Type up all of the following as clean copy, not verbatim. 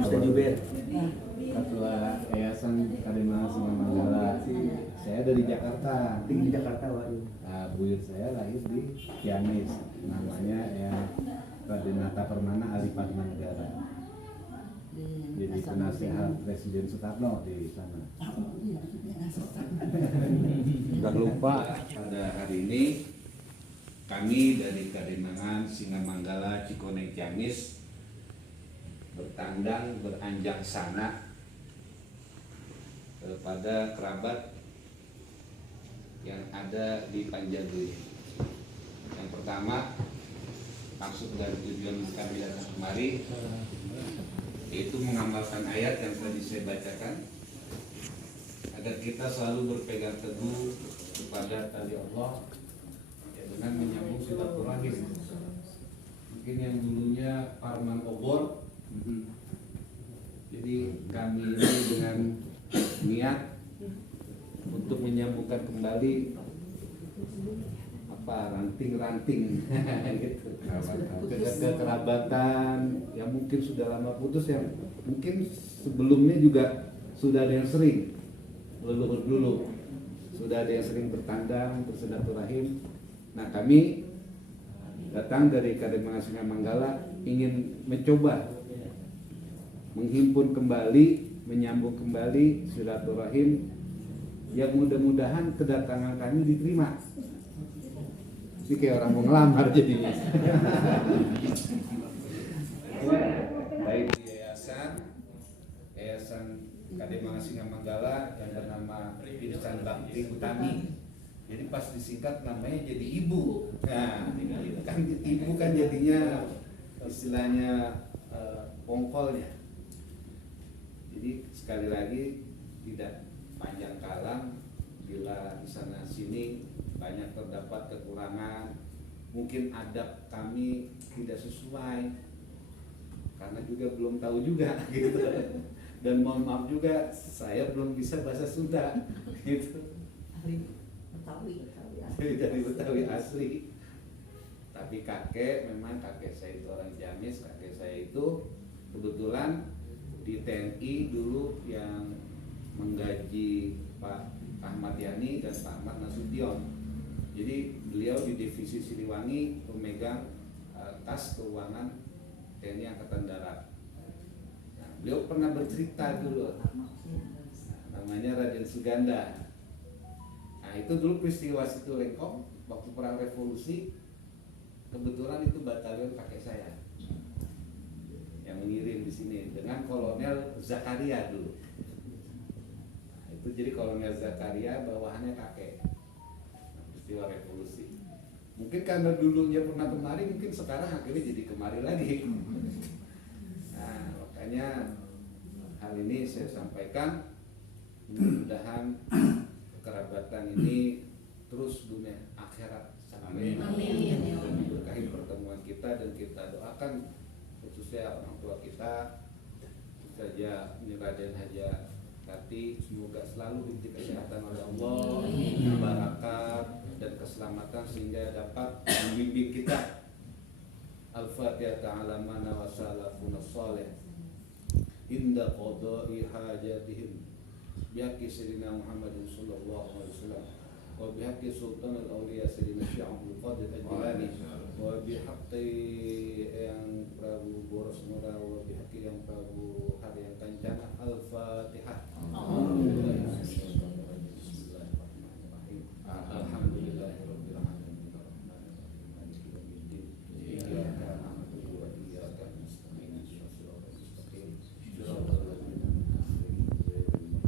Ustaz Juber. Ketua Yayasan Kalimantan Singa Manggala. Saya dari Jakarta. Tinggal di Jakarta, waduh. Nah, buyut saya lahir di Ciamis. Namanya ya Raden Nata Permana Alipatma Negara. Jadi penasehat Presiden Soekarno di sana. Jangan lupa Pada hari ini kami dari Kadimangan Singa Manggala Cikoneng Ciamis bertandang beranjak sana kepada kerabat yang ada di Panjago. Yang pertama, maksud dan tujuan kami datang kemari yaitu mengamalkan ayat yang tadi saya bacakan agar kita selalu berpegang teguh kepada tali Allah ya, dengan menyambung silaturahim. Mungkin yang dulunya Parman Obor, jadi kami ini dengan niat untuk menyambungkan kembali ranting-ranting gitu, kekerabatan yang mungkin sudah lama putus, yang mungkin sebelumnya juga sudah ada yang sering leluhur dulu sudah ada yang sering bertandang bersilaturahim. Nah, kami datang dari Kadimangan Singa Manggala ingin mencoba menghimpun kembali, menyambung kembali silaturahim yang mudah-mudahan kedatangan kami diterima. Ini kayak orang mau ngelamar jadinya. Baik di Yayasan Kadimangan Singa Manggala yang bernama Insan Bakti Utami. Jadi pas disingkat namanya jadi ibu. Nah, kan ibu kan jadinya istilahnya pongkolnya. Jadi sekali lagi tidak panjang kalam bila di sana sini banyak terdapat kekurangan, mungkin adab kami tidak sesuai karena juga belum tahu juga gitu. Dan mohon maaf juga saya belum bisa bahasa Sunda gitu. Dari Betawi asli. Tapi memang kakek saya itu orang Ciamis. Kakek saya itu kebetulan di TNI dulu yang menggaji Pak Ahmad Yani dan Pak Ahmad Nasution. Jadi beliau di divisi Siliwangi pemegang kas keuangan TNI Angkatan Darat. Nah, beliau pernah bercerita dulu, namanya Raden Suganda. Nah, itu dulu peristiwa Situ Lengkong waktu perang revolusi, kebetulan itu batalion kakek saya yang mengirim di sini dengan Kolonel Zakaria dulu. Nah, itu jadi Kolonel Zakaria bawahannya kakek. Peristiwa revolusi. Mungkin karena dulunya pernah kemari, mungkin sekarang akhirnya jadi kemari lagi. Nah, makanya hal ini saya sampaikan, mudah-mudahan kerabatan ini terus dunia akhirat sampai berkahi pertemuan kita, dan kita doakan khususnya orang tua kita saja Raden Haja Karti, semoga selalu diberi kesehatan oleh Allah, barakat dan keselamatan sehingga dapat membimbing kita. Al-Fatihah ta'ala mana wa salafuna salih inda qada'i hajatihim bihaqi Sayyidina Muhammadin sallallahu alaihi wasallam wa bihaqi Sultan al-Awliya Sayyidina Syekh Abdul Qadir Al-Jilani wa bihaqi yang Prabu Boros Mura wa bihaqi yang Prabu Haryan Kancana. Al-Fatihah. Alhamdulillahirabbil alamin. Iyyaka na'budu wa iyyaka nasta'in. Shiratal mustaqim. Shiratal ladzina an'amta 'alaihim.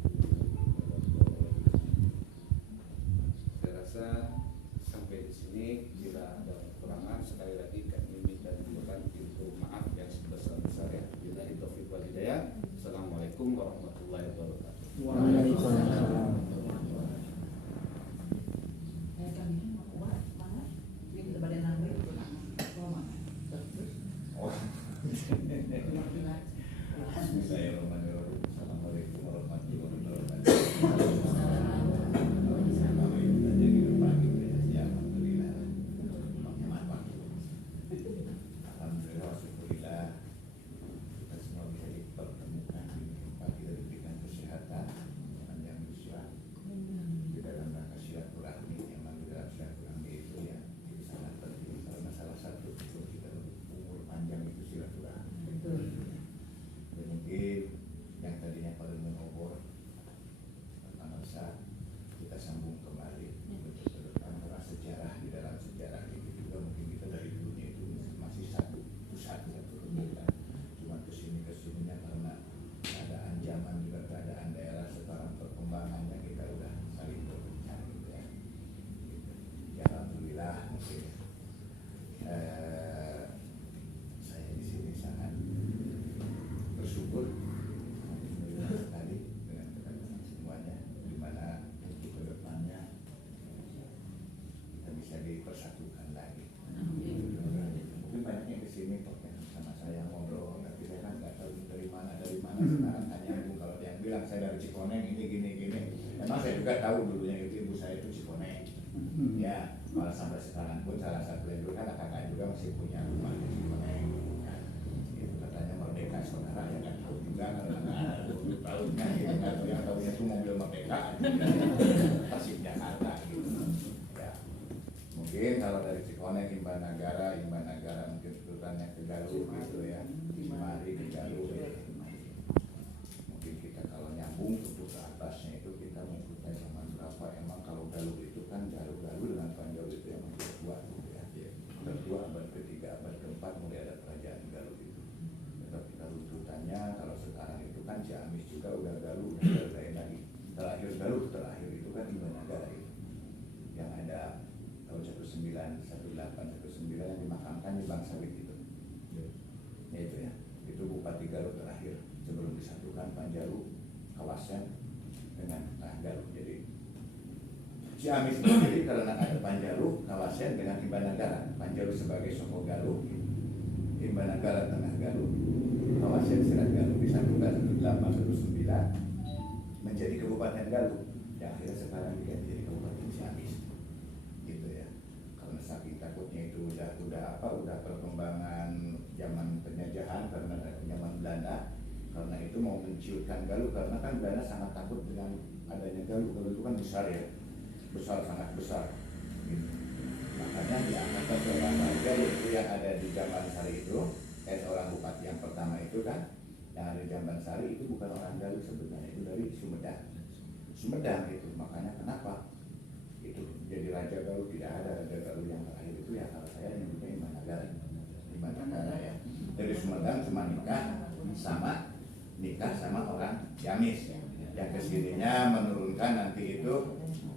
Saya rasa sampai di sini, bila ada kekurangan sekali lagi kami minta dibukakan pintu maaf yang sebesar-besarnya. Billahi taufiq wal hidayah. Assalamualaikum warahmatullahi wabarakatuh. Waalaikumsalam. Bismillahirrahmanirrahim. Assalamualaikum warahmatullahi wabarakatuh. Alhamdulillah, syukurillah kita semua bisa bilang saya dari Cikoneng ini gini. Memang saya juga tahu dulunya itu ibu saya itu Cikoneng. Ya, malah sampai sekarang pun salah satu yang dulu kan kakak juga masih punya rumah di Cikoneng. Ya, itu katanya merdeka saudara ya kan tahu juga karena anak 20 tahun kan gitu kan yang tahunya itu mobil merdeka Tasik Jakarta gitu. Ya, mungkin kalau dari Cikoneng Imban Nagara mungkin sebutannya ke Galuh gitu ya. Mari ke Galuh ya. Mungkin kita kalau nyambung untuk ke atasnya itu kita mengikuti zaman berapa. Emang kalau Galuh itu kan Galuh dengan Panjalu itu emang tertua gitu ya. Tertua abad ketiga, abad keempat mulai ada kerajaan Galuh itu. Tetapi kalau tuntutannya kalau sekarang itu kan Ciamis juga udah Galuh, udah lain lagi. Terakhir Galuh terakhir itu kan Imban Nagara itu. Yang ada tahun 1918 yang dimakamkan di Bangsawit itu. Ya itu ya. Itu Bupati Galuh terakhir sebelum disatukan Panjalu, Kawasan dengan Galuh. Jadi Ciamis sendiri karena ada Panjalu, Kawasan dengan Imban Nagara. Panjalu sebagai Soko Galuh, Imban Nagara Tengah Galuh, Kawasan Serat Galuh disatukan 1819 menjadi Kabupaten Galuh. Yang akhirnya sekarang diganti jadi Kabupaten Ciamis. Gitu ya. Karena saking takutnya itu udah perkembangan zaman penjajahan karena zaman Belanda, karena itu mau menciutkan Galuh karena kan Belanda sangat takut dengan adanya Galuh. Galuh itu kan besar ya, sangat besar gitu. Makanya diangkat ke raja yaitu yang ada di Jambansari itu, seorang bupati yang pertama itu kan yang ada di Jambansari itu bukan orang Galuh sebenarnya, itu dari Sumedang gitu. Makanya kenapa itu jadi Raja Galuh, tidak ada Raja Galuh yang terakhir itu ya kalau saya menyebutnya Imban Nagara ya. Dari Sumedang cuma nikah sama orang Ciamis. Yang kesininya menurunkan nanti itu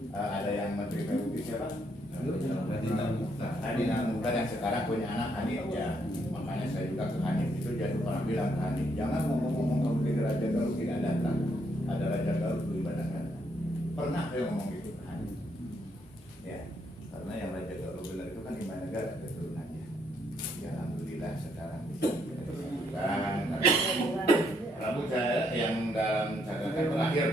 ada yang Menteri PUB siapa? Hadinal Mukhtar yang sekarang punya anak Hanif ya. Makanya saya juga ke Hanif itu jadi orang bilang ke Hanif, jangan ngomong-ngomong kamu jadi Raja Galuh tidak datang. Ada Raja Galuh di Imban Nagara. Pernah saya ngomong gitu ke Hanif. Ya, karena yang Raja Galuh benar itu kan Imban Nagara keturunannya. Ya alhamdulillah sekarang Prabu saya yang dalam catatan terakhir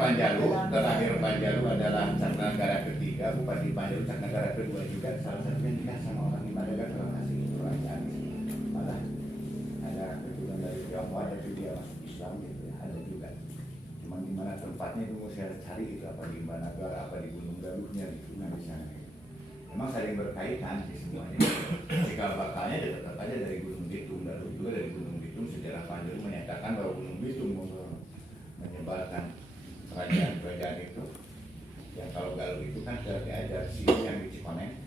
Panjalu adalah Caknagara ketiga, Bupati Panjalu Caknagara kedua juga salah satunya nikah sama orang Imban Nagara orang asing itu orang Ciamis. Malah ada keturunan dari Tionghoa tapi dia masuk Islam gitu ya, ada juga. Cuman di mana tempatnya itu mesti saya cari itu apa di Imban Nagara apa di Gunung Galuhnya gitu di sana. Memang saling berkaitan di semuanya. Cikal bakalnya tetap aja dari Gunung Bitung, Galuh juga dari Gunung Bitung. Sejarah Panjalu menyatakan bahwa Gunung Bitung menyebarkan kerajaan itu. Yang kalau Galuh itu kan ada sini yang di Cikoneng,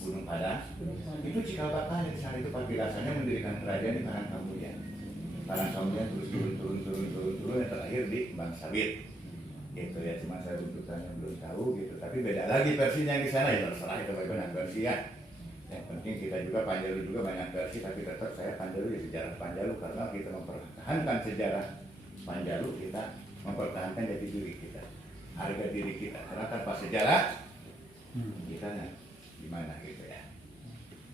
Gunung Padang. Itu cikal bakalnya di sana itu Pakirasannya mendirikan kerajaan di Karangkamuyan. Karangkamuyan terus turun yang terakhir di Bangsawit. Gitu ya, cuma saya tuntutannya belum tahu gitu, tapi beda lagi versinya di sana ya terserah itu bagaimana versi ya. Yang penting kita juga Panjalu juga banyak versi, tapi tetap saya Panjalu ya sejarah Panjalu karena kita mempertahankan sejarah Panjalu, kita mempertahankan jati diri kita, harga diri kita. Karena tanpa sejarah kita gimana gitu ya.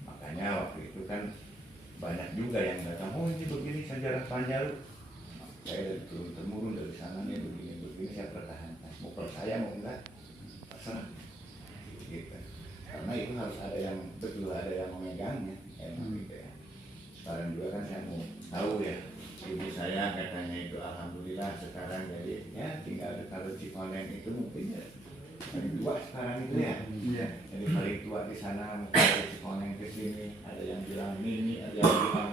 Makanya waktu itu kan banyak juga yang datang, oh ini begini sejarah Panjalu. Saya dari turun temurun dari sana nih begini saya pertahankan. Mau percaya mau enggak, terserah. Gitu. Karena itu harus ada yang betul, ada yang memegangnya. Emang gitu ya. Sekarang juga kan saya mau tahu ya, ibu saya katanya itu alhamdulillah sekarang jadi ya tinggal kalau Cikoneng itu mungkin ya paling tua sekarang itu ya. Jadi paling tua di sana mungkin dari Cikoneng ke sini. Ada yang bilang Mini, ada yang bilang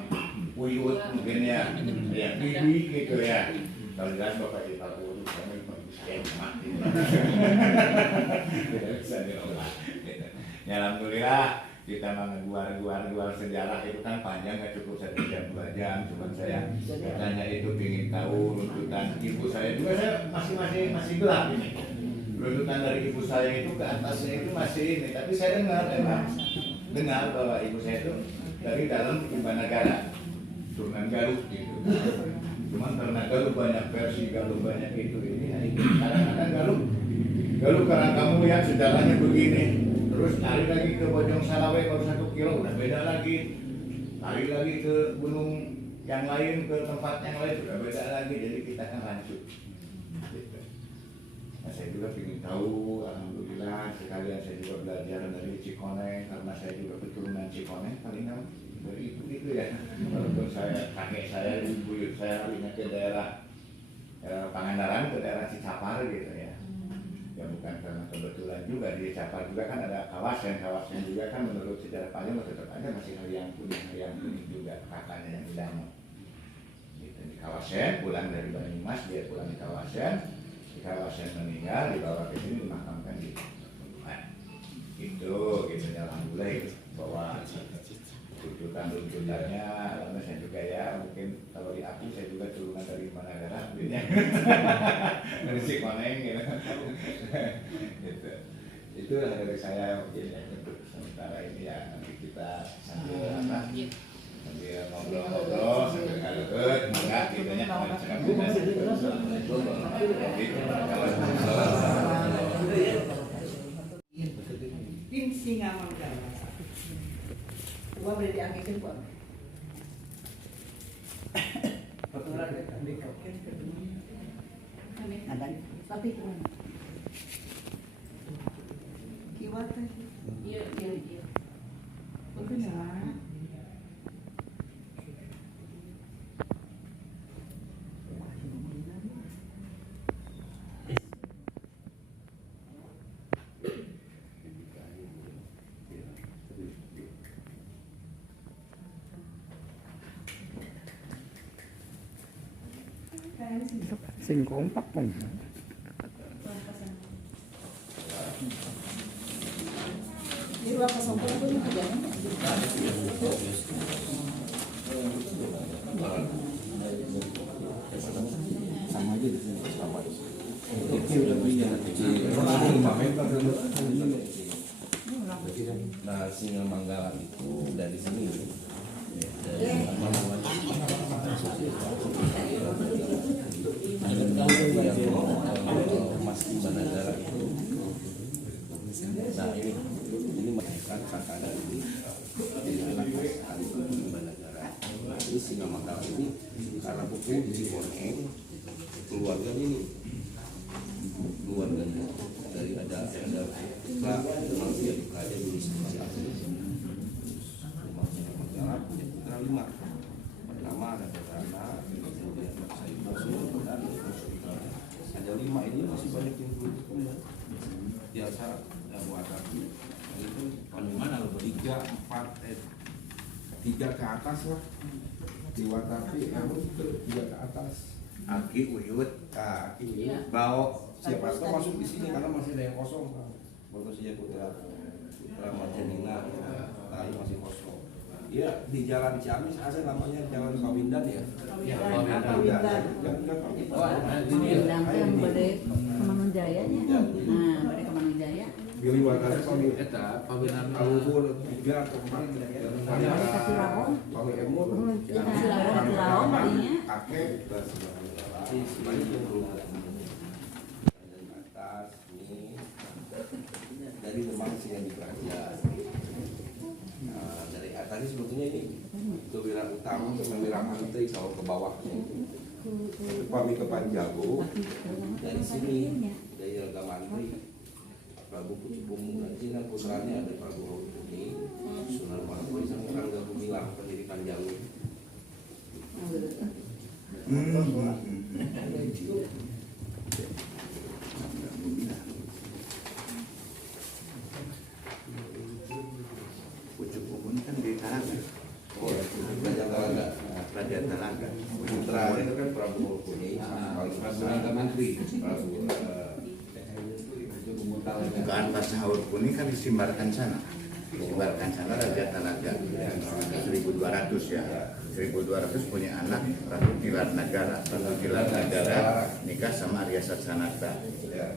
Uyut mungkin ya, ada yang Bibi gitu ya. Kalau jelas Bapak di Papua itu saya mati. Tidak bisa diolah. Ya alhamdulillah kita mengeluar sejarah itu kan panjang, nggak cukup 1 jam 2 jam. Cuma saya katanya itu ingin tahu runtutan ibu saya juga, saya masih gelap ini. Runtutan dari ibu saya itu ke atasnya itu masih ini, tapi saya dengar bahwa ibu saya itu dari dalam Imban Nagara, turunan Galuh gitu. Cuman karena Galuh banyak versi, Galuh banyak itu ini, kadang-kadang Galuh Karangkamuyan sejarahnya begini, terus lari lagi ke Bojong Salawe baru 1 kilo udah beda lagi, lari lagi ke gunung yang lain, ke tempat yang lain udah beda lagi, jadi kita kan lanjut Gitu. Nah, saya juga ingin tahu, alhamdulillah sekalian saya juga belajar dari Cikoneng karena saya juga keturunan Cikoneng paling dari itu ya. Walaupun saya kakek saya, buyut saya pindah ke daerah Pangandaran, ke daerah Cicapar gitu ya. Ya bukan karena kebetulan juga di Cicapar juga kan ada kawasan juga kan menurut sejarah Palembang tetap ada masih hal yang kuning juga kakaknya yang Danau. Gitu, di kawasan pulang dari Banyumas dia pulang di kawasan meninggal dibawa ke sini dimakamkan di Tunjungan. Gitu alhamdulillah itu bahwa tuntutannya karena saya juga ya mungkin kalau di aku saya juga turunan dari Managara dari Cikoneng gitu. Gitu. Itu dari saya mungkin ya untuk sementara ini ya nanti kita sambil ngobrol-ngobrol sambil kalut enggak gitu nya Pin singa manggala. Gua boleh diangkat buat. Ada tapi kiwat iya. Bukan ya. Sing kompak pun. Di ruang kosong itu kerjanya. Sama aja di sini. Sama. Oke udah punya. Nah, Singa Manggala itu dari sini. Dari Mas Banagara itu. Nah ini kan kakak dari anak Mas Ari Banagara. Nah ini Singa Manggala ini karena buku di Cikoneng keluarganya dari ada memang dia belajar dulu seperti apa. Memang Singa Manggala punya putra 5. Pertama ada Perdana, kemudian Said Bosul dan ada 5 ini masih banyak yang belum punya. Biasa buat aku itu mana lo 3 ke atas lah di Watapi kamu itu 3 ke atas. Aki Uyut Aki bawa siapa tahu masuk di sini karena masih ada yang kosong. Bagus ya putra Marcelina, tadi masih kosong. Iya di Jalan Ciamis ada namanya Jalan Kawindan ya. Kawindan. Kawindan yang pada Kemangunjaya nya. Nah, pada Kemangunjaya. Billy Watara kami eta pawinan aluhur 3 atau kemarin Pawi Emur Cilawong tadinya. kakek dan sebanyak yang belum dari atas ini dari Demang Singa di Kerajaan. Nah, dari atas ini sebetulnya ini kewirausahaan utama sama wirausahaan menteri kalau ke bawahnya kami ke Panjago dari sini dari Raga Mantri Prabu Pucupung dan Cina putranya ada Prabu Honi Sunan Mangkoi sama Rangga Gumilang pendiri Panjago. Pucuk kan di Taraga. Oh, Raja Talaga. Raja Taraga. Putra itu kan Prabu Honi, Prabu Mantri, Prabu Bukan pas sahur kuning kan disimbarkan sana. Disimbarkan sana Raja Taraga 1200 ya. 1200 punya anak Ratu Tilar Nagara. Ratu Tilar Nagara nikah sama Arya Satsanata.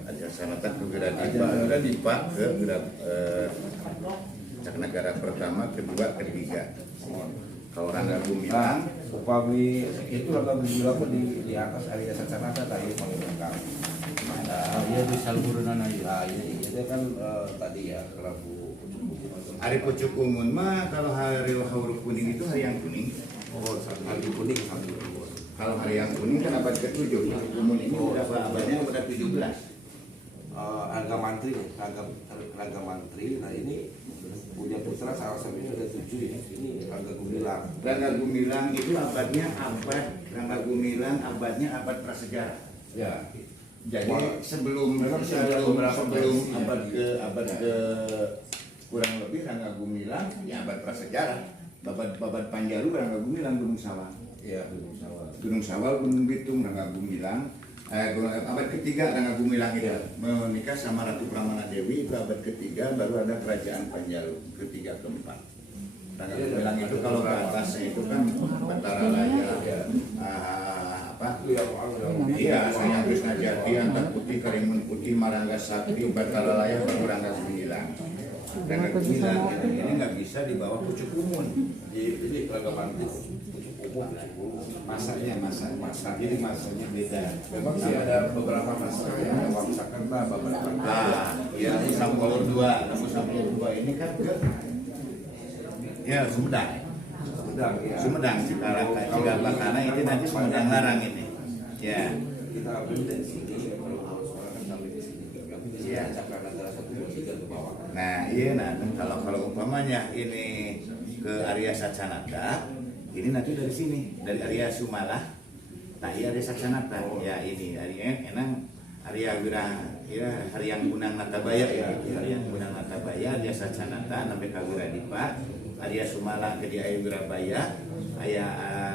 Arya Satsanata ke Gradipa ke Caknagara pertama, kedua, ketiga. Kalau Rangga Gumilang upami itu Rangga Gumilang pun di atas Arya Satsanata tadi paling lengkap. Iya di Salburunan aja. Nah, ini kan tadi ya Prabu Hari pucuk umun mah kalau hari huruf kuning itu hari yang kuning. Oh, hari kuning satu. Kalau hari yang kuning kan abad ke-7. Umun ini berapa abadnya? Abad ke-17. Raga Mantri, Raga Mantri. Nah ini punya putra salah satunya ada 7 ya. Ini Raga Gumilang. Raga Gumilang itu abadnya Raga Gumilang abadnya abad prasejarah. Ya. Jadi sebelum abad ke kurang lebih Rangga Gumilang ya abad prasejarah. Babat Panjalu Rangga Gumilang Gunung Sawal. Ya, Gunung Sawal. Gunung Sawal Gunung Bitung Rangga Gumilang. Abad ketiga Rangga Gumilang itu menikah sama Ratu Pramana Dewi, itu abad ketiga, baru ada kerajaan Panjalu ketiga keempat. Rangga Gumilang itu kalau ke atasnya itu kan Batara Raya, iya, Sayang Krisna Jati, Antak Putih, Karimun Putih, Marangga Sakti, Batara Raya, baru Rangga Gumilang. Rangga Gumilang ini nggak bisa di bawah pucuk umun. Jadi Raga Mantri Masanya jadi masanya beda. memang sih ada beberapa masa yang Wangsakerta, Babat Nah, ya Sampulur 2, namun Sampulur 2 ini kan ke ya Sumedang. Sumedang sekarang Cigabatana ini nanti Sumedang Larang ini. Ya. Kita ambil dari sini, kalau sekarang kan sampai di sini. Iya. Cakra Nagara 123 ke bawah. Nah, iya kalau umpamanya ini ke area Sacanata, ini nanti dari sini, dari area Sumalah. Nah, iya area Sacanata. Ya ini area Wirang, ya Hariang Gunang Natabaya ya. Hariang Gunang Natabaya, area Sacanata sampai ke Wiradipa, area Sumalah ke area Wirabaya, aya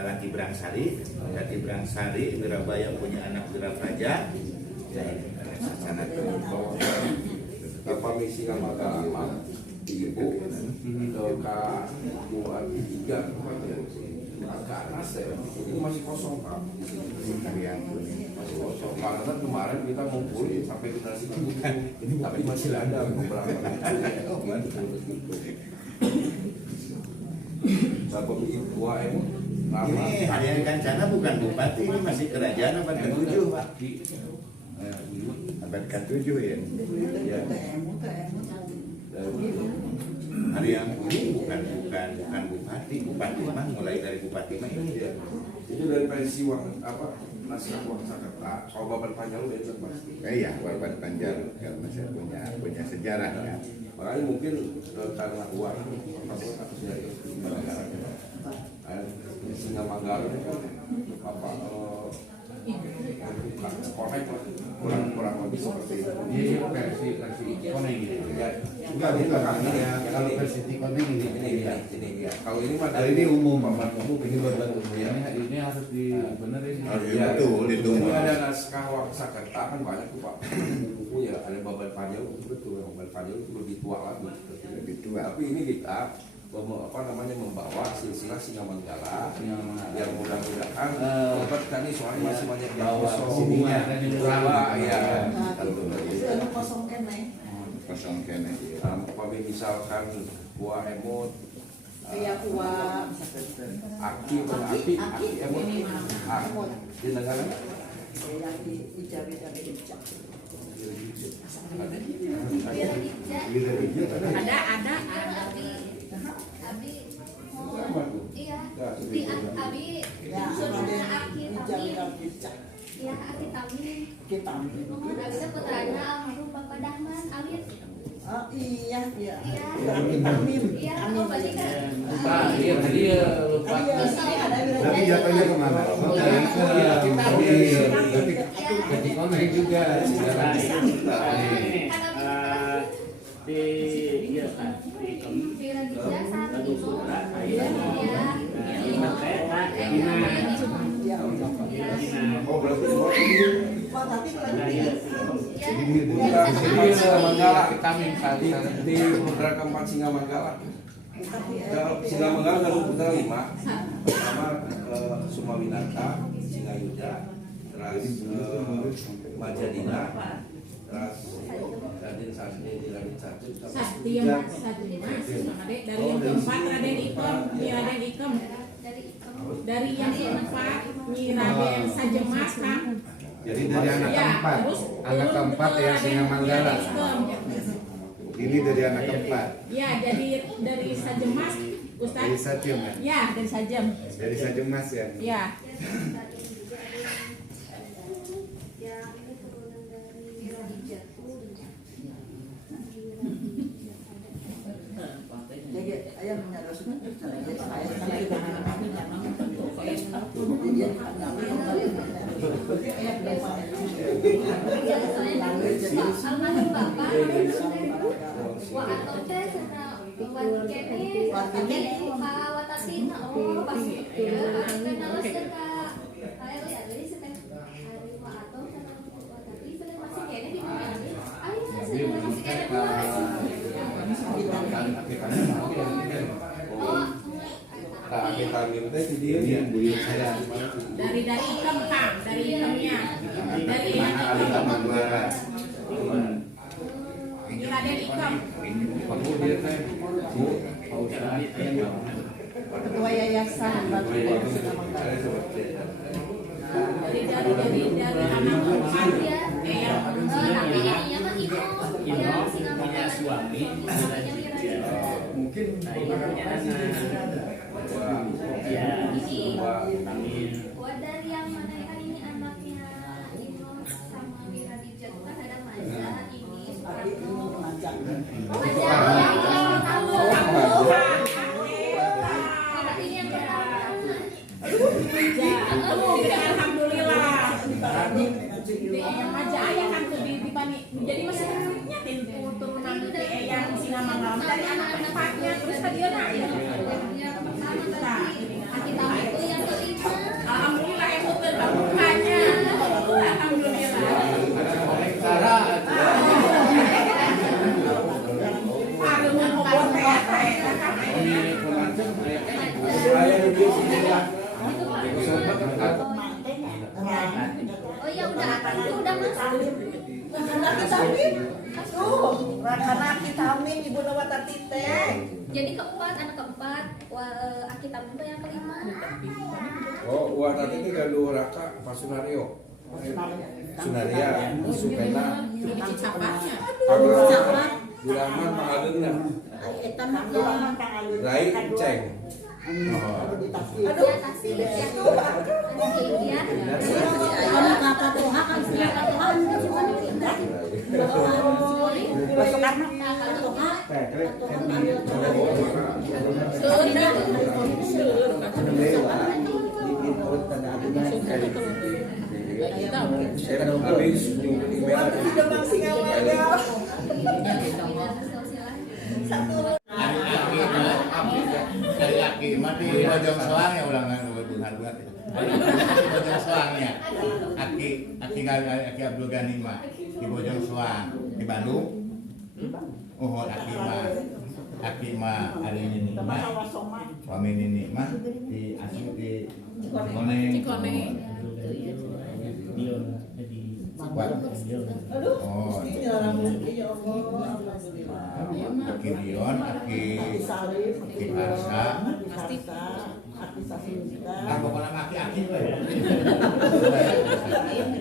Rati Brangsari, Wirabaya punya anak Wirapraja. Ya ini area Sacanata. Tanpa misi nama agama ibu ke 2 3 ke atas ya ini masih kosong Pak. Masih kosong. Karena kemarin kita ngumpul sampai generasi kebukan tapi masih ada beberapa Bapak Ibu Ini Harian Kancana bukan bupati, ini masih kerajaan abad ke-7 Pak. Abad ke-7 ya. Harian Kuning bukan bupati mah mulai dari bupati mah ini. ya. Itu dari versi naskah Wangsakerta. Kalau Babat Panjalu itu pasti. Iya, Babat Panjalu ya masih punya sejarah ya. Makanya mungkin karena uang kasus dari negara Singa Manggala connect lah kurang lebih seperti itu. Ini versi koneng gitu. Ya, enggak gitu kan ini ya. Kalau versi koneng Ini ya. Kalau ini mah ini umum, ini baru ya. Ini harus dibenerin. Harus Ya, ditunggu. Ini ada naskah Wangsakerta kan banyak tuh Pak. Bukunya ada Babat Panjalu betul. Babat Panjalu itu lebih tua lagi. Lebih tua. Tapi ini kita membawa silsilah Singa Manggala yang mudah-mudahan obat tadi soalnya masih banyak yang kosong ya. Kosong kene. Kosong kene. Apabila misalkan buah emot Kayak kuah aki emot di negara Ada. Abi iya di Abi saudara Aki iya Aki Tamim kita. Abi itu putranya almarhum Bapak Dahman Amin Oh iya. iya Amin. iya oh berarti kan lupa. Tapi jatuhnya kemana? Jadi koneng juga sejarah. oh berarti Wah, tapi Singa Manggala di putra keempat Singa Manggala. Singa Manggala ada putra 5 pertama Sumawinata, Singa Yuda, terus Majadina, terus Raden Sasni, Sakti yang dari yang keempat Raden Ikem, Raden Ikem. Dari yang keempat Raden Sajemas Kang. Jadi dari anak keempat ya Singa Manggala. Ini dari anak keempat. Ya, dari Sajemas, Ustaz. Dari Sajem ya? Ya, dari Sajem. Dari Sajemas ya? Ya. almarhum bapak wah atau teh sana buat kene Pak Watatina pas kenal seka ayo ya jadi seka hari Pak atau sana Watati seka masih kene di mana ayo seka masih kene Kakek kami teh di dia ya. Buyut saya. Dari ikam Kang, dari ikamnya. Dari Mana Alita Manggaran? Ini Raden Ikam. Kamu dia teh. Bu, Pak Ustaz. Ketua Yayasan Batu dari anak keempat ya. tapi ininya mah ibu yang punya suami Mungkin ibu punya anak ya amin buat dari yang mana kan ini anaknya Ino sama Wiradijat kan ada Maja ini Soekarno Maja ini yang pertama alhamdulillah. Yang Maja ayah kan tuh di jadi masih kecilnya turunan yang Singamanggalam dari anak keempatnya terus dia naik. kita itu yang kelima Alhamdulillah yang terbukannya. Alhamdulillah. oh ya udah masuk Raka Tamin Ibu Nawatati teh. jadi anak keempat Aki Tamin yang kelima oh wah tadi itu gaduh raka Pak Sunario Sunaria Supena Diraman Pangalenna Rai Ceng aduh kasih ya dari laki mati bojong soang ya ulangan bukan buat bojong soangnya Aki Abdul Ghani mah di Bojong Soang di Bandung Aki mah ada ini mah suami ini mah di asli di Cikoneng Aki Dion, Aki Arsa, pokoknya aki-aki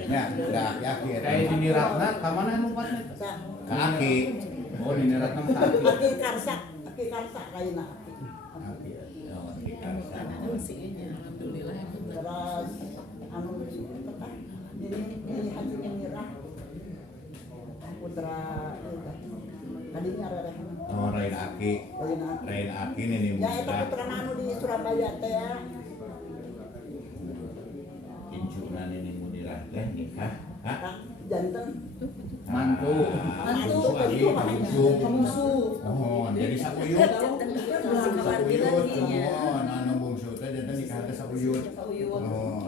ya, udah aki-aki kayak di Niratna, kemana tempatnya? Ke aki Oh di Niratna ke aki. Aki Karsa kayaknya. Aki Karsa Alhamdulillah. Terus ini Haji Emirah putra tadinya Rain Aki ini ya itu putra anu di Surabaya teh ya incunan ini Munirah teh nikah janten Mantu oh jadi sakuyut anu bungsu teh janten nikah teh sakuyut oh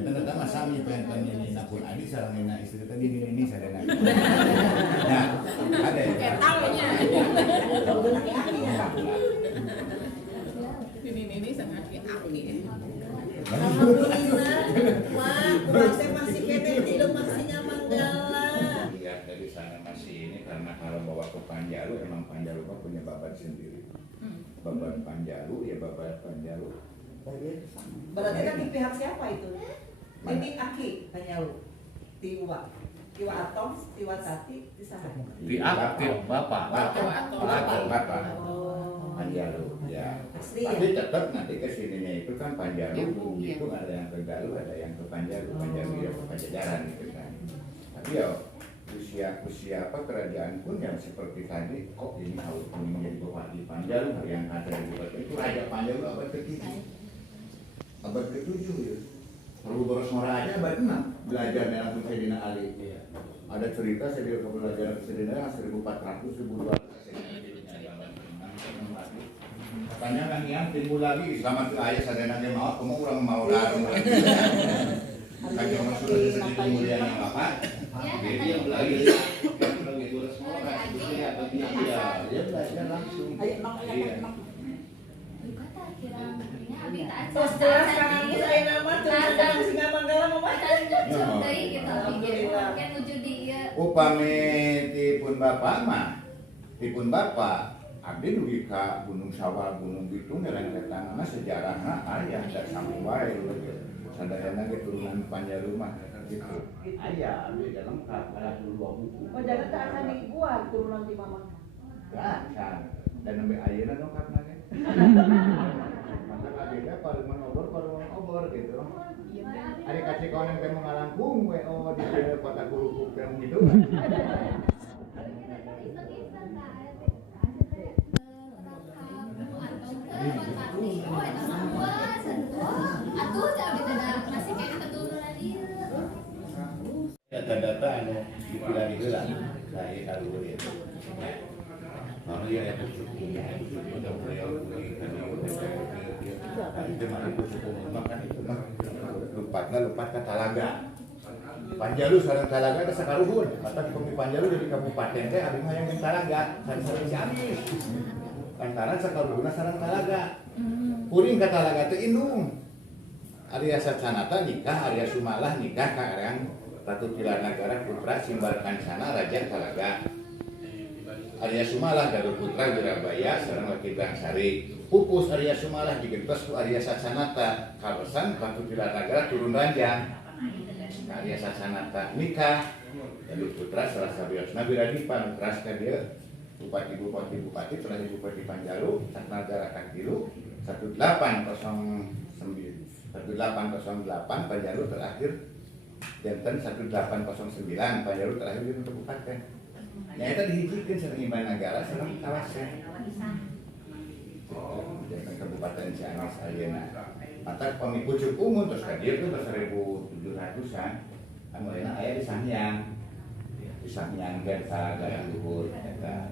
itu kata mas Sami pengen ini nakul adik sarang nina istri tadi ini sadana. Nah, ada ya. Ketaunya. Ini sangat aki. Alhamdulillah. Wah, kurang masih kene di maksinya Manggala. Lihat dari sana masih ini karena kalau bawa ke Panjalu emang Panjalu kan punya babat sendiri. Babat Panjalu ya babat Panjalu. Berarti kan di pihak siapa itu? Ini Aki Panjalu, Tiwa. Tiwa Atom, Tiwa Tati, di sana. Di Bapak. Bapak. Oh. Panjalu, ya. Asli ya? Tapi tetap nanti kesininya itu kan Panjalu, itu ada yang ke Galuh, ada yang ke Panjalu ya ke Pajajaran gitu kan. Tapi ya usia apa kerajaan pun yang seperti tadi, kok ini harus menjadi bupati Panjalu yang ada di bupati itu Raja Panjalu abad ke-7, abad ke-7 ya. Perlu boros ngora aja abad 6 belajar langsung Sayyidina Ali. Ada cerita saya belajar Sayyidina 1400 1200 katanya kan yang timbul lagi selamat ke ayah sadananya mau kamu kurang mau larang kan yang sudah segitu mulianya bapak dia lagi boros ngora dia belajar langsung. Terus jelaskan aku saya nama tentang Singamanggala mau upami tipun bapak mah tipun bapak abdi dugi ka Gunung Sawal Gunung Bitung ngerentetan sejarahna aya da sampai sadayana keturunan Panjalu mah gitu aya abdi dalam ada 2 buku. Oh jangan tak akan dibuat turunan di mama. Ya, dan nembe ayeuna dongkap nage. Maka beda paling menobor gitu. Ari kasih kawan yang temu ngalangkung we di kota Kulukuk yang gitu. Data-data anu dipilih heula saya kalau ya. Kalau ya itu udah mulai itu mah itu cukup makan itu mah lupat ke Talaga. Panjalu sareng Talaga ada sakaruhun. Mata di Panjalu jadi kabupaten teh abi mah yang Talaga, sareng Ciamis. Lantaran sakaruhunna sareng Talaga. Kuring ka Talaga teh indung. Arya Sacanata nikah, Arya Sumalah nikah ka Arang Ratu Tilarnagara putra Simbar Kancana Raja Talaga. Arya Sumalah Galuh putra Wirabaya sareng Laki Bangsari. Pupus Arya Sumalah digentos ku Arya Sacanata kabesan Ratu Tilarnagara turun ranjang. Arya Sacanata nikah Galuh putra salah sabiosna Wiradipan teras ka dieu bupati terakhir Bupati Panjalu Nagara Kakilu 1808 Panjalu terakhir janten 1809 Panjalu terakhir di kabupaten. Nyata dihijikeun sareng Imban Nagara sareng kawasan. Janten Kabupaten Ciamis ayeuna. Mata pamipucuk umum terus ka dieu teh 1700-an. Anu ayeuna aya di Sangyang. Di Sangyang Talaga luhur eta.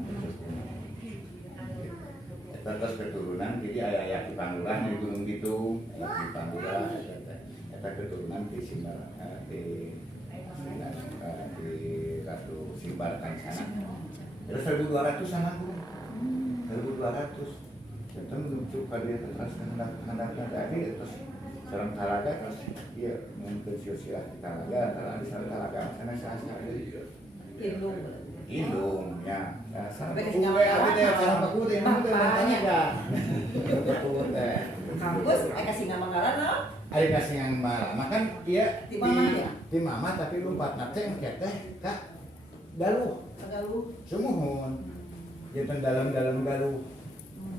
Eta terus keturunan jadi aya di Panggurah di Gunung Bitung, di Panggurah eta keturunan di Simbar di Ratu Simbar Kancana. Terus 1200 sama 1200. Janten menuju ka dieu terus hendak tadi terus sareng Talaga terus ieu mun ke silsilah Talaga di sareng Talaga sana sasa Indung ya. Sampai ke Singamanggala. Abi teh cara baku teh mah teh Talaga. Kampus aya Singamanggala no? Aya ka Singamanggala. Makan ieu di mama tapi lompatna teh engke teh ka Galuh. Sumuhun. Janten dalam Galuh.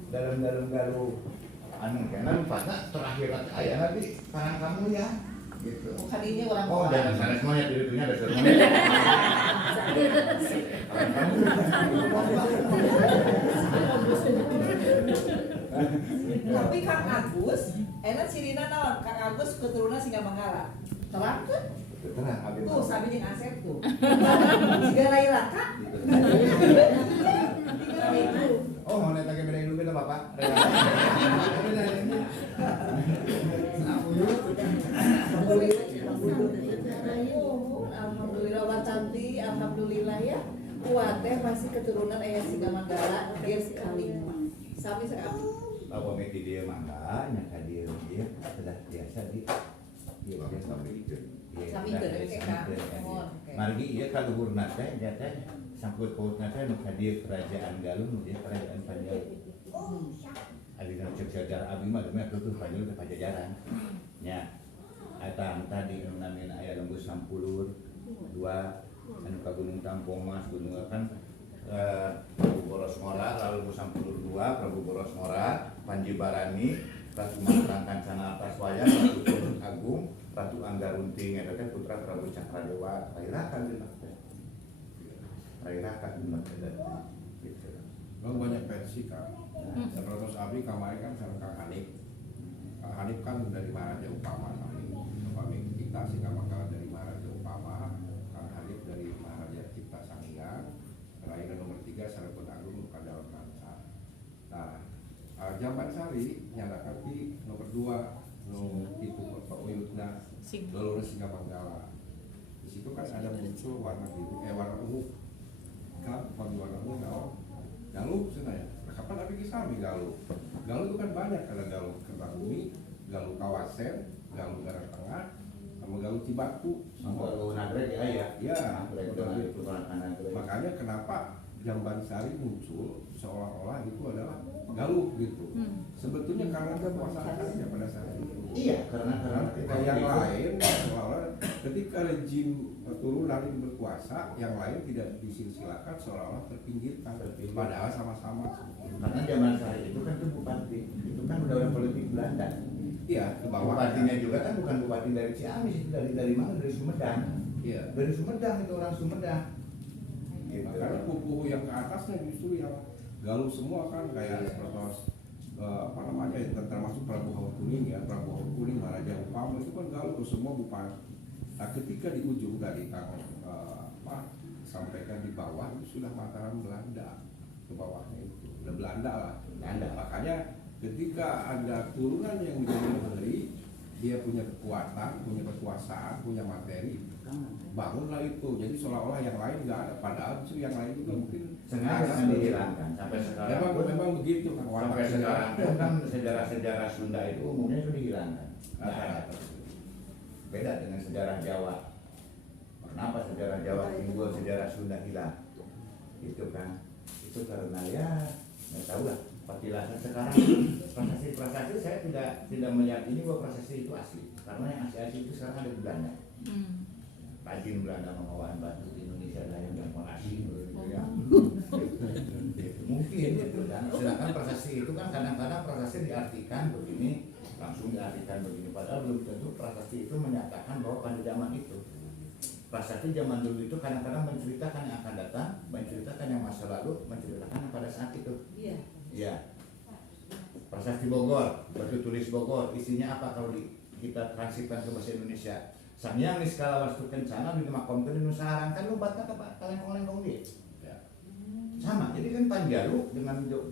Dalam Galuh. Anu kana lompatna terakhir aya nanti Karang kamu ya. Gitu. Bukan ini orang jangan sana semuanya di dunia ada semuanya. Tapi Kang Agus, enak sirina naon? Kang Agus keturunan Singamanggala. Terang tuh? Terang abi. Tuh sabi jeung Asep tuh. Siga Laila Kak. Oh, mau neta ke beda dulu Bapak. Alhamdulillah wacanti, alhamdulillah ya. Kuat teh masih keturunan aya Singamanggala dia sekali. Sami sekali. Bapak meti dia mangga nya ka dieu ieu sudah biasa di ieu dia sampai itu. Sami teh ka. Margi ieu ka luhurna teh nya teh sangkut pautna teh nu ka dieu kerajaan Galuh nu dia kerajaan Panjalu. Alina cek sejarah abi mah demeh tuh Panjalu teh Pajajaran. Nya eta tadi nu namina aya Lembus Sampulur 2 ke Gunung Tampomas, Gunung kan Prabu Boros Ngora, lalu Busampulur II, Prabu Boros Ngora, Panji Barani, Ratu Mangkang Sana Atas Wayang, Ratu Turun Agung, Ratu Anggarunting, itu kan putra Prabu Cakradewa, Rairakan di Makte. Rairakan di Makte gitu. Lo banyak versi kan. Terus Abi kemarin kan sama Kang Hanif. Kang Hanif kan dari Maharaja Upama kami kita Singamangala dari Maharaja Upama, Kang Hanif dari Maharaja Cipta Sanghyang, kelahiran nomor 3 Sarepun Agung Kadalam Bangsa. Nah, Jamban Sari nyatakan di nomor 2 itu Pak Uyutna Dolores Singamangala. Di situ kan ada muncul warna biru, warna ungu. Kan warna ungu galuh sebenarnya. Kapan tapi kisami galuh. Galuh itu kan banyak, ada galuh Kertabumi, galuh Kawasen, galuh Darat Tengah, sama galuh Cibatu. Galuh Nagreg ya. Iya. Itu makanya kenapa Jamban Sari muncul seolah-olah itu adalah galuh gitu. Sebetulnya karena kekuasaan saja pada saat itu. Iya, karena yang lain seolah-olah ketika rejim turunan itu berkuasa, yang lain tidak disilsilakan seolah-olah terpinggirkan. Padahal sama-sama. Karena zaman saya itu kan bupati, itu kan udah politik Belanda. Iya, ke bawah. Bupatinya juga kan bukan bupati dari Ciamis, itu dari mana? Dari Sumedang. Iya. Dari Sumedang, itu orang Sumedang. Gitu. Karena kubu yang ke atasnya justru yang galuh semua kan kayak seperti apa namanya, termasuk Prabu Haur Kuning ya, Prabu Haur Kuning, Maharaja Upama itu kan galuh semua bupati. Nah, ketika di ujung tadi Kang sampaikan di bawah itu sudah Mataram Belanda, ke bawahnya itu udah Belanda lah. Belanda. Makanya ketika ada turunan yang menjadi menteri, dia punya kekuatan, punya kekuasaan, punya materi, bangunlah itu. Jadi seolah-olah yang lain nggak ada, padahal itu yang lain juga mungkin sengaja dihilangkan sampai sekarang. Memang begitu kan. Sampai sekarang kan sejarah-sejarah Sunda itu umumnya sudah dihilangkan. Beda dengan sejarah Jawa. Kenapa sejarah Jawa timbul, sejarah Sunda hilang? Itu kan, itu karena ya nggak tahu lah. Petilasan sekarang prasasti saya tidak melihat ini bahwa prasasti itu asli, karena yang asli itu sekarang ada di Belanda. Rajin Belanda membawa batu di Indonesia lah yang asli gitu ya. Mungkin gitu kan. Sedangkan prasasti itu kan kadang-kadang prasasti diartikan begini, langsung diartikan begini, padahal belum tentu prasasti itu menyatakan bahwa pada zaman itu. Prasasti zaman dulu itu kadang-kadang menceritakan yang akan datang, menceritakan yang masa lalu, menceritakan yang pada saat itu. Iya. Iya. Prasasti Bogor, batu tulis Bogor, isinya apa kalau kita transitkan ke bahasa Indonesia? Samyang niskala wastu kencana di makom ke Nusarang kan lubatnya ke kaleng-kaleng dia. Sama, jadi kan Panjalu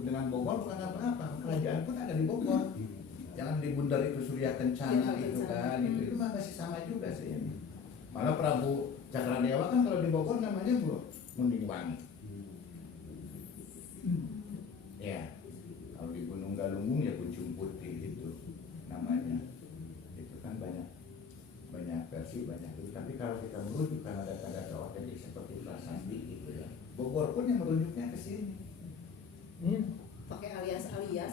dengan Bogor bukan apa-apa, kerajaan pun ada di Bogor. Jangan di Bundar itu Surya Kencana itu kan, itu mah masih sama juga sih ini. Malah Prabu Cakradewa kan kalau di Bogor namanya Munding Wangi. Ya, kalau di Gunung Galunggung ya Kuncung Putih itu namanya. Itu kan banyak versi, banyak itu. Tapi kalau kita merujuk karena data-data otentik seperti prasasti gitu ya, Bogor pun yang merujuknya ke sini. Pakai alias namanya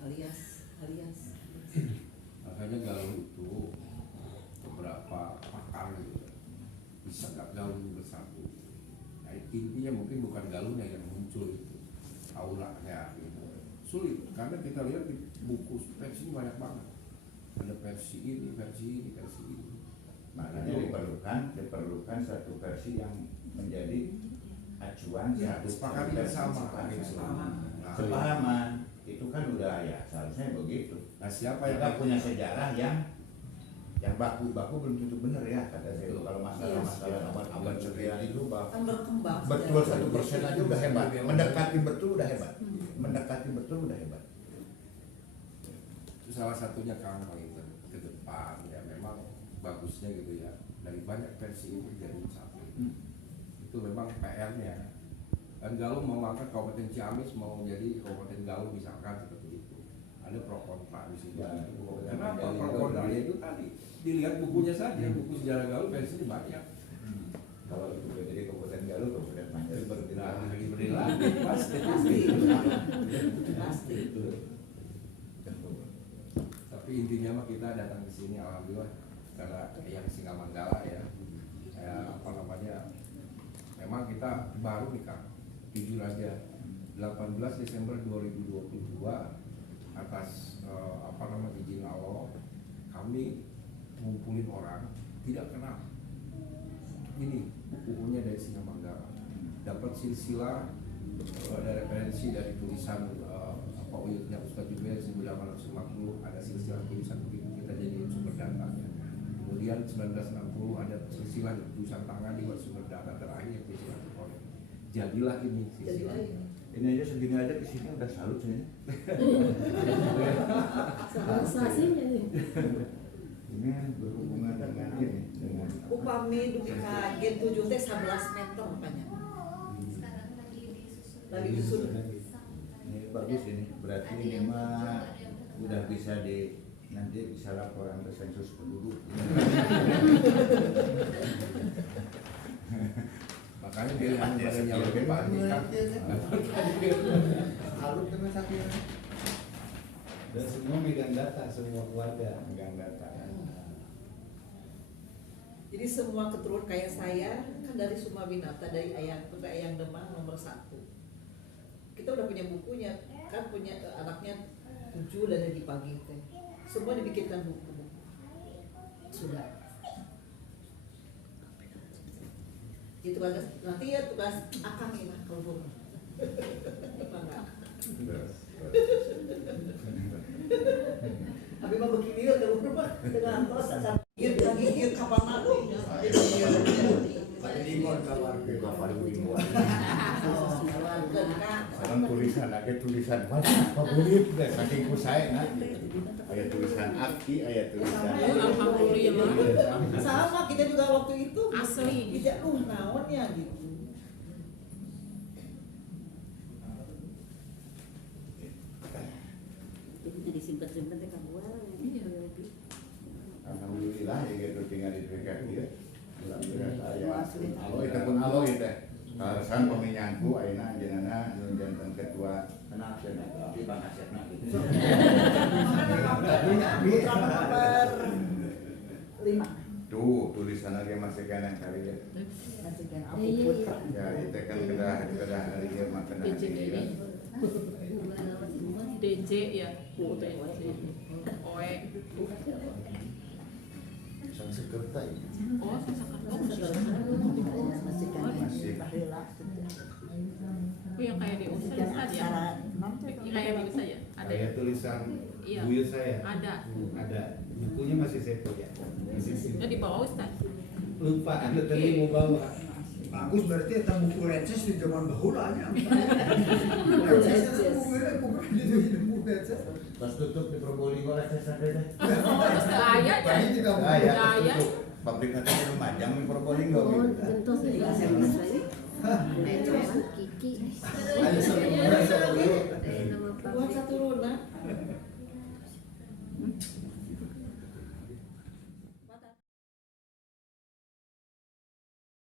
alias. Makanya galuh itu beberapa pakar gitu bisa nggak galuh bersatu. Nah, intinya mungkin bukan galuhnya yang muncul itu, auranya gitu. Sulit karena kita lihat di buku versi banyak banget. Ada versi ini. Makanya diperlukan satu versi yang menjadi acuan, ya, satu sepakati bersama. Sepahaman itu kan udah ya seharusnya begitu. Nah, siapa yang kita punya sejarah yang baku belum tentu benar ya kata saya. Kalau masalah abad sekian itu kan berkembang. Betul 1% aja udah hebat. Mendekati betul udah hebat. Itu salah satunya Kang ke depan ya, memang bagusnya gitu ya, dari banyak versi itu jadi satu. Itu memang PR-nya. Dan Galuh mau angkat Kabupaten Ciamis mau jadi Kabupaten Galuh misalkan seperti itu. Ada pro kontra di sini. Kenapa pro kontranya itu tadi dilihat bukunya saja, buku sejarah Galuh versinya banyak. Kalau itu jadi Kabupaten Galuh, Kabupaten Mandiri berdiri lagi pasti. Tapi intinya mah kita datang ke sini alhamdulillah karena yang Singamangala ya, apa namanya, Memang kita baru nih Kang, jujur aja 18 Desember 2022 atas izin Allah kami ngumpulin orang tidak kenal. Ini bukunya dari Singamanggala, dapat silsilah ada referensi dari tulisan Uyutnya Ustaz Jubair 1950, ada silsilah tulisan begitu, kita jadi sumber datanya. Kemudian 1960 ada silsilah tulisan tangan di sumber data terakhir silsilah Korea. Jadilah ini silsilah. Ini aja segini aja ke sini udah salut saya. Sensasinya nih. Ini berhubungan dengan ini dengan Upami dugi ka gen 7 teh 11 meter banyak. Lagi disusun. ini bagus ini. Berarti ini mah udah bisa nanti bisa laporan ke sensus penduduk. Makanya dia yang nyawa ke Pak Nikah. Halut kena sakit. Dan semua megang data, semua keluarga Megang data. Jadi semua keturunan kayak saya kan dari Sumawinata, dari Ayang Demang nomor 1. Kita udah punya bukunya, kan punya anaknya 7 dan di pagi teh. Semua dibikinkan buku. Sudah. Itu nanti ya tugas akang ini kalau belum. Tapi mah begini ya kalau rumah dengan tos lagi kapan aku. Sekarang tulisan lagi tulisan favorit deh saking ku saya nah. Aya tulisan Aki, aya tulisan. Sama kita juga waktu itu Asli. tidak naon ya gitu. Jadi disimpan-simpan teh kabual. Alhamdulillah ya gitu tinggal di PKI ya. Alhamdulillah saya. Aloy teh pun aloy teh. Karasan peminyangku ayeuna anjeunna nu janten ketua kenapa di Bang Asetna gitu. Putra nomor 5. Tuh tulisan lagi masih kena kali ya. Masih kan aku putra. Ya itu kan kedah hari dia makan hari dia. DJ ya, Oe. Sang sekretar. Oh, Sasakarta. Masih. Oh, yang kayak di Ustaz ya? Kayak di Ustaz ya? Ada. Kayak tulisan Iya. buyut saya. Ada. Ada. Bukunya masih saya punya. Masih sini. Itu di bawah Ustaz. Lupa Anda tadi mau bawa. Bagus berarti eta buku Rences di zaman bahulanya. Pas tutup di Probolinggo lah saya sampai deh. Terus aya ya? Aya. Pabrik nanti di Lumajang di Probolinggo. Oh, bentuk ya. Kiki. Buat satu runa.